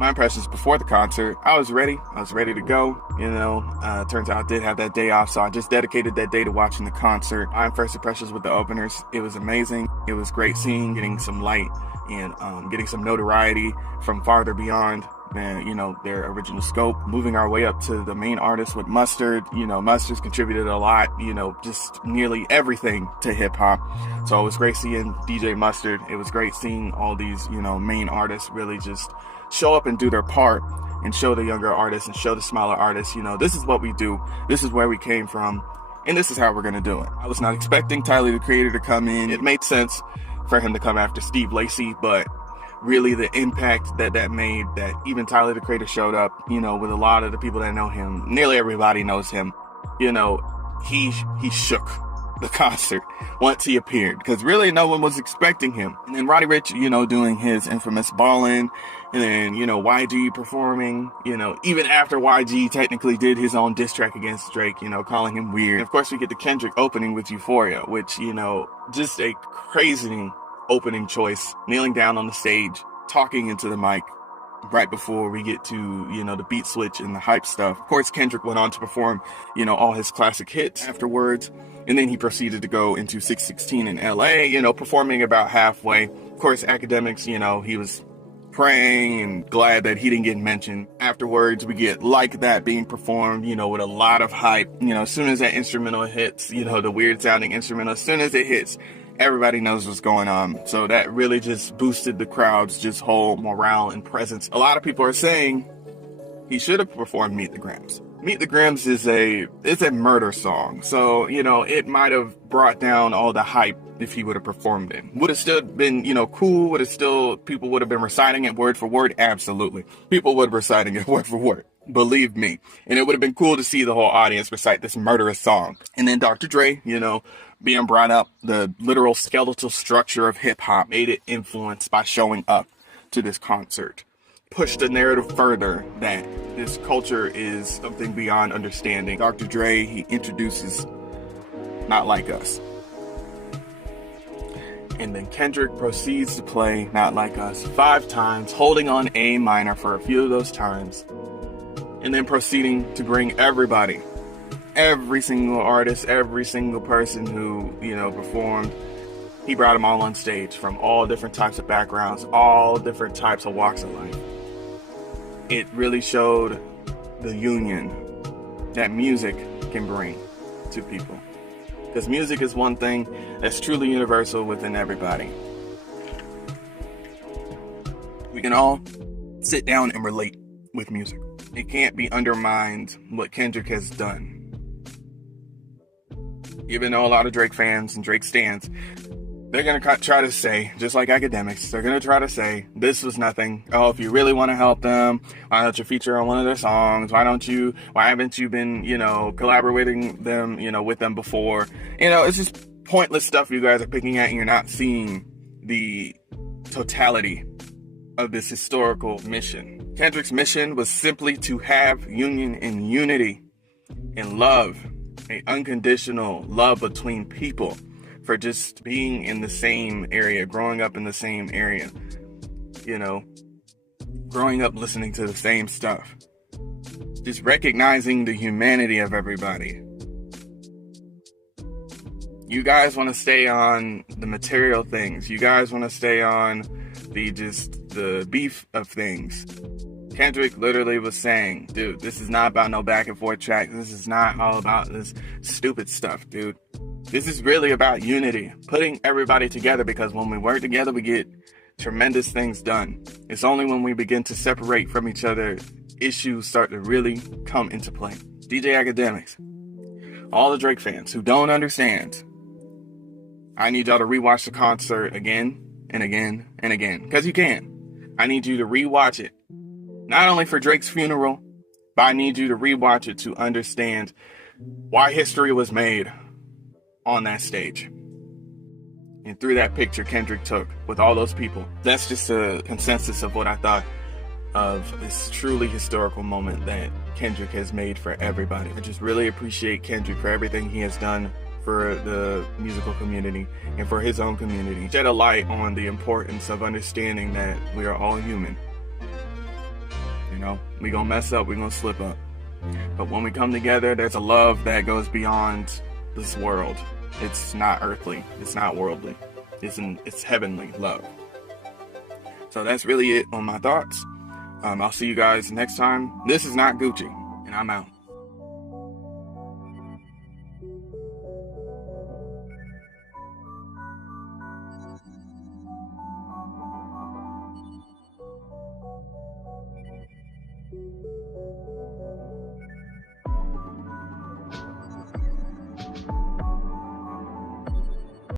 My impressions before the concert, I was ready to go. Turns out I did have that day off, so I just dedicated that day to watching the concert. My first impressions with the openers, it was amazing. It was great seeing, getting some light and getting some notoriety from farther beyond than, their original scope. Moving our way up to the main artist with Mustard. Mustard's contributed a lot, just nearly everything to hip hop. So it was great seeing DJ Mustard. It was great seeing all these, main artists really just show up and do their part and show the younger artists and show the smaller artists, this is what we do. This is where we came from. And this is how we're going to do it. I was not expecting Tyler, the Creator, to come in. It made sense for him to come after Steve Lacy, but really the impact that made, that even Tyler, the Creator, showed up, with a lot of the people that know him. Nearly everybody knows him. He shook the concert once he appeared, because really no one was expecting him. And then Roddy Ricch, doing his infamous ballin', and then, YG performing, even after YG technically did his own diss track against Drake, calling him weird. And of course we get the Kendrick opening with Euphoria, which, just a crazy opening choice, kneeling down on the stage, talking into the mic right before we get to, the beat switch and the hype stuff. Of course, Kendrick went on to perform, all his classic hits afterwards. And then he proceeded to go into 616 in LA, performing about halfway. Of course, Academics, he was praying and glad that he didn't get mentioned. Afterwards, we get Like That being performed, with a lot of hype. As soon as that instrumental hits, the weird sounding instrumental, as soon as it hits, everybody knows what's going on. So that really just boosted the crowd's just whole morale and presence. A lot of people are saying he should have performed Meet the Grams. Meet the Grams is a murder song. So, it might have brought down all the hype if he would have performed it. Would have still been, cool? People would have been reciting it word for word? Absolutely. People would have reciting it word for word. Believe me. And it would have been cool to see the whole audience recite this murderous song. And then Dr. Dre, being brought up, the literal skeletal structure of hip hop, made it influenced by showing up to this concert. Pushed the narrative further that this culture is something beyond understanding. Dr. Dre, he introduces Not Like Us. And then Kendrick proceeds to play Not Like Us 5 times, holding on A minor for a few of those times. And then proceeding to bring everybody, every single artist, every single person who, performed. He brought them all on stage from all different types of backgrounds, all different types of walks of life. It really showed the union that music can bring to people. Because music is one thing that's truly universal within everybody. We can all sit down and relate with music. It can't be undermined what Kendrick has done. Even though a lot of Drake fans and Drake stans, they're going to try to say, just like Academics, they're going to try to say, this was nothing. Oh, if you really want to help them, why don't you feature on one of their songs? Why haven't you been, collaborating them, with them before? It's just pointless stuff you guys are picking at, and you're not seeing the totality of this historical mission. Kendrick's mission was simply to have union and unity and love, an unconditional love between people, for just being in the same area, growing up in the same area, growing up listening to the same stuff, just recognizing the humanity of everybody. You guys want to stay on the material things. You guys want to stay on the beef of things. Kendrick literally was saying, dude, this is not about no back and forth track. This is not all about this stupid stuff, dude. This is really about unity, putting everybody together, because when we work together, we get tremendous things done. It's only when we begin to separate from each other, issues start to really come into play. DJ Academics, all the Drake fans who don't understand, I need y'all to rewatch the concert again and again and again, because you can. I need you to rewatch it, not only for Drake's funeral, but I need you to rewatch it to understand why history was made on that stage. And through that picture Kendrick took with all those people. That's just a consensus of what I thought of this truly historical moment that Kendrick has made for everybody. I just really appreciate Kendrick for everything he has done for the musical community and for his own community. Shed a light on the importance of understanding that we are all human. You know, we gonna mess up, we gonna slip up. But when we come together, there's a love that goes beyond this world. It's not earthly, it's not worldly. It's heavenly love. So that's really it on my thoughts. I'll see you guys next time. This is not Gucci, and I'm out.